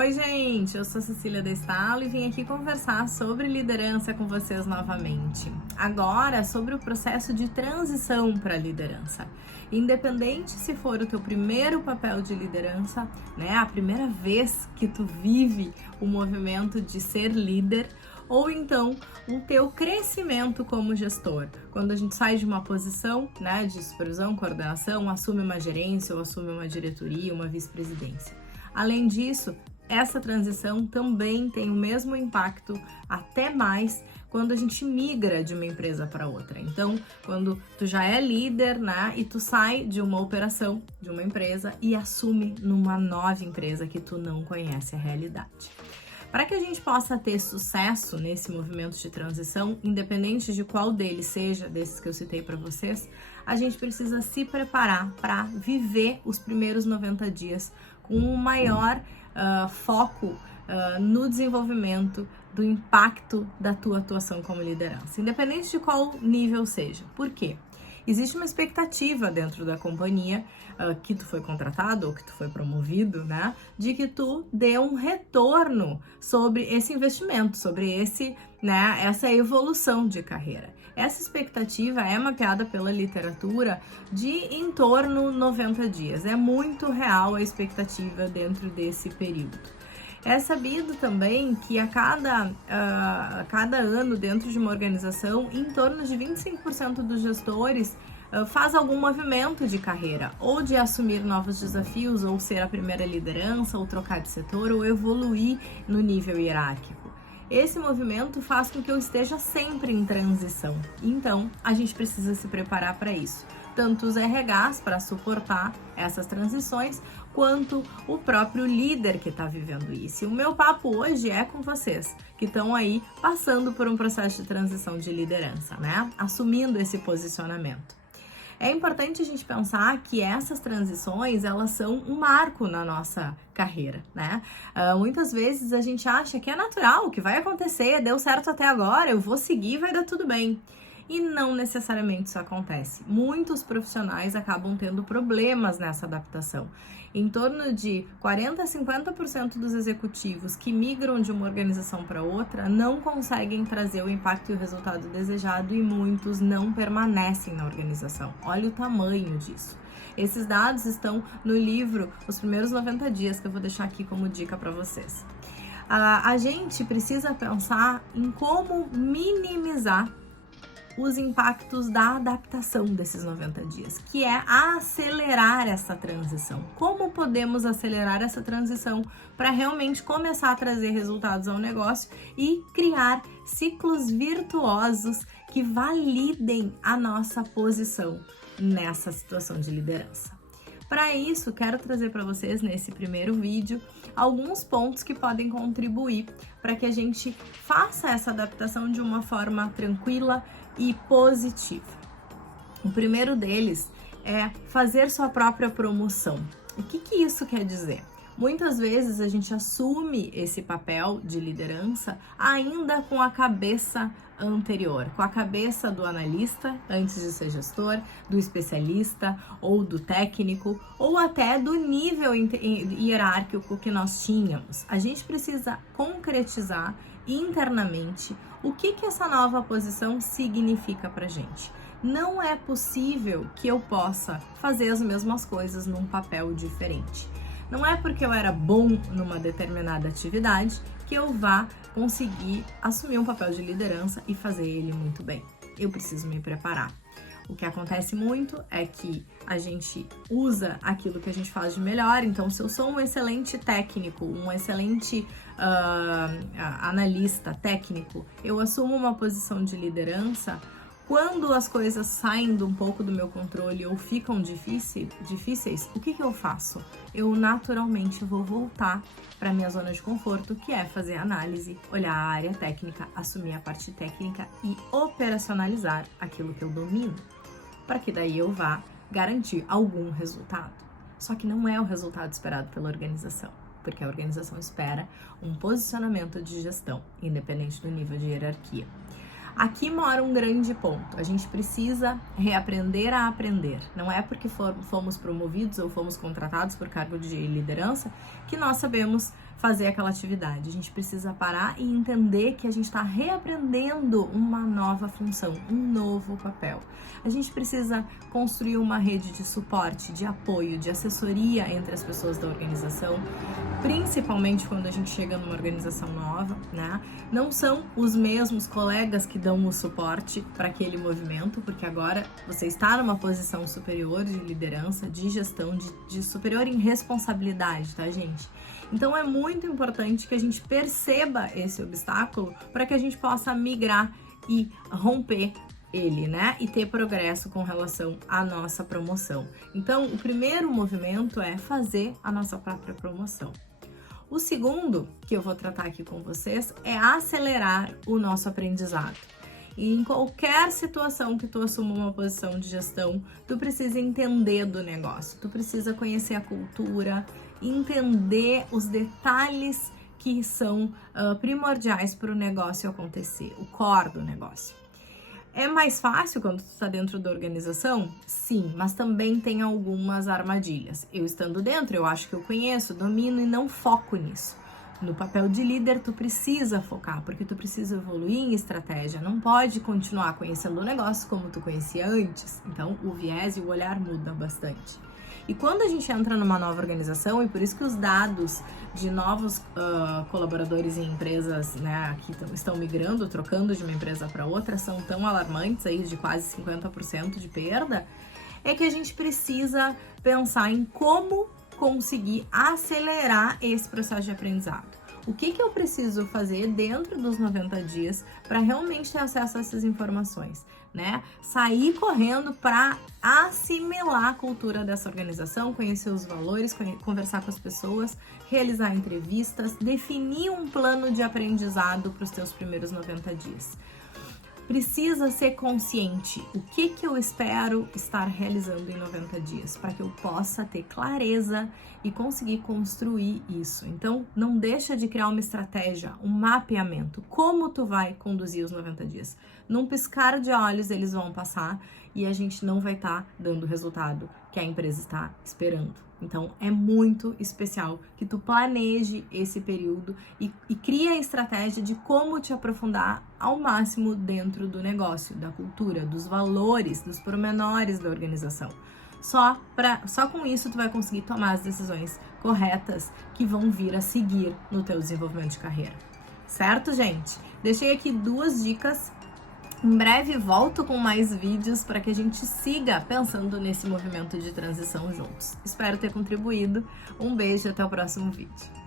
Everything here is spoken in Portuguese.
Oi, gente! Eu sou Cecília da Estalo e vim aqui conversar sobre liderança com vocês novamente. Agora, sobre o processo de transição para a liderança. Independente se for o teu primeiro papel de liderança, né, a primeira vez que tu vive o movimento de ser líder, ou então o teu crescimento como gestor. Quando a gente sai de uma posição, né, de supervisão, coordenação, assume uma gerência ou assume uma diretoria, uma vice-presidência. Além disso, essa transição também tem o mesmo impacto, até mais, quando a gente migra de uma empresa para outra. Então, quando tu já é líder, né, e tu sai de uma operação, de uma empresa e assume numa nova empresa que tu não conhece a realidade. Para que a gente possa ter sucesso nesse movimento de transição, independente de qual deles seja, desses que eu citei para vocês, a gente precisa se preparar para viver os primeiros 90 dias com um maior foco no desenvolvimento do impacto da tua atuação como liderança, independente de qual nível seja. Por quê? Existe uma expectativa dentro da companhia que tu foi contratado ou que tu foi promovido, né? De que tu dê um retorno sobre esse investimento, sobre essa evolução de carreira. Essa expectativa é mapeada pela literatura de em torno 90 dias. É muito real a expectativa dentro desse período. É sabido também que a cada ano dentro de uma organização, em torno de 25% dos gestores faz algum movimento de carreira, ou de assumir novos desafios, ou ser a primeira liderança, ou trocar de setor, ou evoluir no nível hierárquico. Esse movimento faz com que eu esteja sempre em transição, então a gente precisa se preparar para isso. Tanto os RHs para suportar essas transições, quanto o próprio líder que está vivendo isso. E o meu papo hoje é com vocês, que estão aí passando por um processo de transição de liderança, né? Assumindo esse posicionamento. É importante a gente pensar que essas transições, elas são um marco na nossa carreira, né? Muitas vezes a gente acha que é natural, que vai acontecer, deu certo até agora, eu vou seguir, vai dar tudo bem. E não necessariamente isso acontece. Muitos profissionais acabam tendo problemas nessa adaptação. Em torno de 40% a 50% dos executivos que migram de uma organização para outra não conseguem trazer o impacto e o resultado desejado e muitos não permanecem na organização. Olha o tamanho disso. Esses dados estão no livro Os Primeiros 90 Dias, que eu vou deixar aqui como dica para vocês. A gente precisa pensar em como minimizar os impactos da adaptação desses 90 dias, que é acelerar essa transição. Como podemos acelerar essa transição para realmente começar a trazer resultados ao negócio e criar ciclos virtuosos que validem a nossa posição nessa situação de liderança? Para isso, quero trazer para vocês, nesse primeiro vídeo, alguns pontos que podem contribuir para que a gente faça essa adaptação de uma forma tranquila e positiva. O primeiro deles é fazer sua própria promoção. O que isso quer dizer? Muitas vezes a gente assume esse papel de liderança ainda com a cabeça anterior, com a cabeça do analista antes de ser gestor, do especialista ou do técnico ou até do nível hierárquico que nós tínhamos. A gente precisa concretizar internamente o que essa nova posição significa pra gente. Não é possível que eu possa fazer as mesmas coisas num papel diferente. Não é porque eu era bom numa determinada atividade que eu vá conseguir assumir um papel de liderança e fazer ele muito bem. Eu preciso me preparar. O que acontece muito é que a gente usa aquilo que a gente faz de melhor. Então, se eu sou um excelente técnico, um excelente analista técnico, eu assumo uma posição de liderança. Quando as coisas saem um pouco do meu controle ou ficam difíceis, o que eu faço? Eu naturalmente vou voltar para minha zona de conforto, que é fazer análise, olhar a área técnica, assumir a parte técnica e operacionalizar aquilo que eu domino, para que daí eu vá garantir algum resultado. Só que não é o resultado esperado pela organização, porque a organização espera um posicionamento de gestão, independente do nível de hierarquia. Aqui mora um grande ponto. A gente precisa reaprender a aprender. Não é porque fomos promovidos ou fomos contratados por cargo de liderança que nós sabemos fazer aquela atividade. A gente precisa parar e entender que a gente está reaprendendo uma nova função, um novo papel. A gente precisa construir uma rede de suporte, de apoio, de assessoria entre as pessoas da organização, principalmente quando a gente chega numa organização nova, né? Não são os mesmos colegas que dão o suporte para aquele movimento, porque agora você está numa posição superior de liderança, de gestão, de superior em responsabilidade, tá, gente? Então é muito importante que a gente perceba esse obstáculo para que a gente possa migrar e romper ele, né? E ter progresso com relação à nossa promoção. Então, o primeiro movimento é fazer a nossa própria promoção. O segundo, que eu vou tratar aqui com vocês, é acelerar o nosso aprendizado. E em qualquer situação que tu assuma uma posição de gestão, tu precisa entender do negócio, tu precisa conhecer a cultura, entender os detalhes que são primordiais para o negócio acontecer, o core do negócio. É mais fácil quando tu está dentro da organização? Sim, mas também tem algumas armadilhas. Eu estando dentro, eu acho que eu conheço, domino e não foco nisso. No papel de líder, tu precisa focar, porque tu precisa evoluir em estratégia. Não pode continuar conhecendo o negócio como tu conhecia antes. Então, o viés e o olhar muda bastante. E quando a gente entra numa nova organização, e por isso que os dados de novos colaboradores em empresas, né, que estão migrando, trocando de uma empresa para outra, são tão alarmantes, aí de quase 50% de perda, é que a gente precisa pensar em como conseguir acelerar esse processo de aprendizado. O que eu preciso fazer dentro dos 90 dias para realmente ter acesso a essas informações, né? Sair correndo para assimilar a cultura dessa organização, conhecer os valores, conversar com as pessoas, realizar entrevistas, definir um plano de aprendizado para os teus primeiros 90 dias. Precisa ser consciente o que eu espero estar realizando em 90 dias, para que eu possa ter clareza e conseguir construir isso. Então, não deixa de criar uma estratégia, um mapeamento. Como tu vai conduzir os 90 dias? Num piscar de olhos, eles vão passar e a gente não vai estar dando o resultado que a empresa está esperando. Então, é muito especial que tu planeje esse período e crie a estratégia de como te aprofundar ao máximo dentro do negócio, da cultura, dos valores, dos pormenores da organização. Só com isso tu vai conseguir tomar as decisões corretas que vão vir a seguir no teu desenvolvimento de carreira. Certo, gente? Deixei aqui 2 dicas. Em breve volto com mais vídeos para que a gente siga pensando nesse movimento de transição juntos. Espero ter contribuído. Um beijo e até o próximo vídeo.